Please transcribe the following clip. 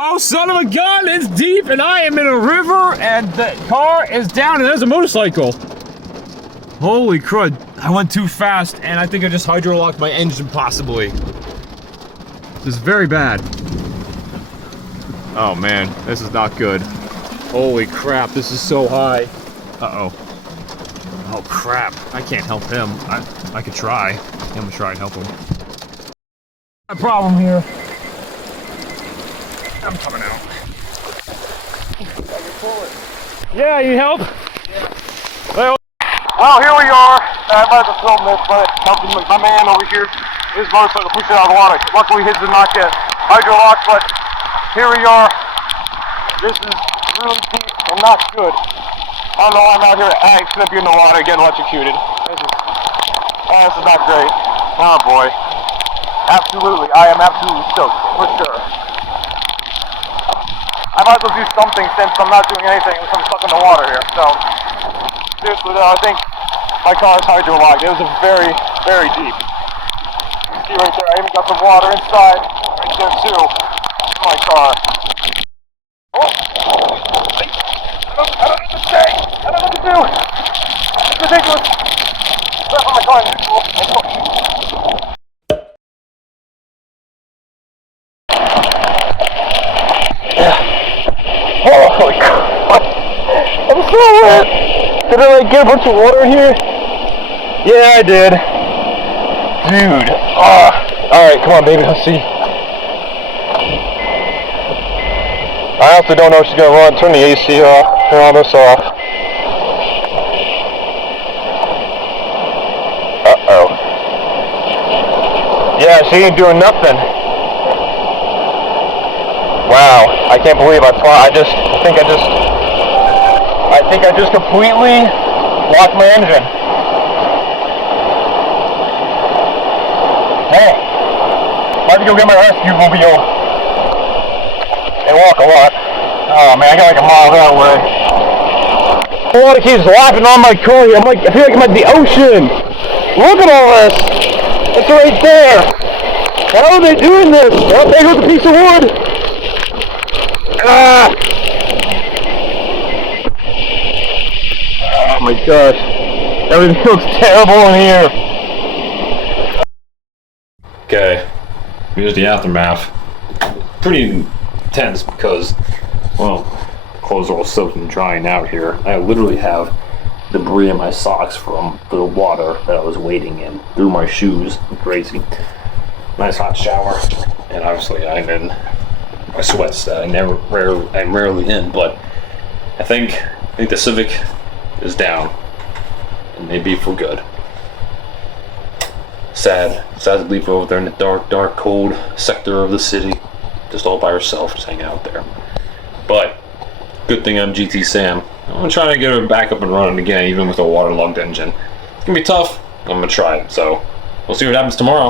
Oh, son of a gun, it's deep and I am in a river and the car is down and there's a motorcycle. Holy crud, I went too fast and I think I just hydrolocked my engine possibly. This is very bad. Oh man, this is not good. Holy crap, this is so high. Uh-oh. Oh crap, I can't help him. I could try. I'm gonna try and help him. A problem here. I'm coming out. Yeah, you need help? Yeah. Well, here we are. I might have to film this, but helping my man over here, his motorcycle pushed it out of the water. Luckily, his did not get hydrolocked, but here we are. This is really deep and not good. I don't know why I'm out here accidentally in the water getting electrocuted. This is not great. Oh boy. Absolutely, I am absolutely stoked, for sure. I might as well do something since I'm not doing anything unless I'm stuck in the water here. So, seriously though, I think my car is hydrolocked. It was a very, very deep. You see right there, I even got some water inside, right there too, in my car. Oh! I don't know what to say! I don't know what to do! It's ridiculous! Start on my car in neutral. Holy crap! I'm so wet! Did I like get a bunch of water in here? Yeah, I did. Dude. Alright, come on baby, let's see. I also don't know if she's gonna run. Turn the AC off. Turn all this off. Uh-oh. Yeah, she ain't doing nothing. Wow, I can't believe I think I just completely locked my engine. Hey, I have to go get my rescue mobile and walk a lot. Oh man, I got like a mile that way. The water keeps lapping on my car here. I feel like I'm at the ocean. Look at all this. It's right there. How are they doing this? Oh, there goes a piece of wood. Ah! Oh my gosh. Everything looks terrible in here. Okay, here's the aftermath. Pretty intense because, well, clothes are all soaked and drying out here. I literally have debris in my socks from the water that I was wading in through my shoes. Crazy. Nice hot shower, and obviously I'm in my sweats that I'm rarely in, but I think the Civic is down, and maybe for good. Sad to leave her over there in the dark, cold sector of the city, just all by herself, just hanging out there. But good thing I'm GT Sam. I'm gonna try to get her back up and running again, even with a waterlogged engine. It's gonna be tough. I'm gonna try it. So we'll see what happens tomorrow.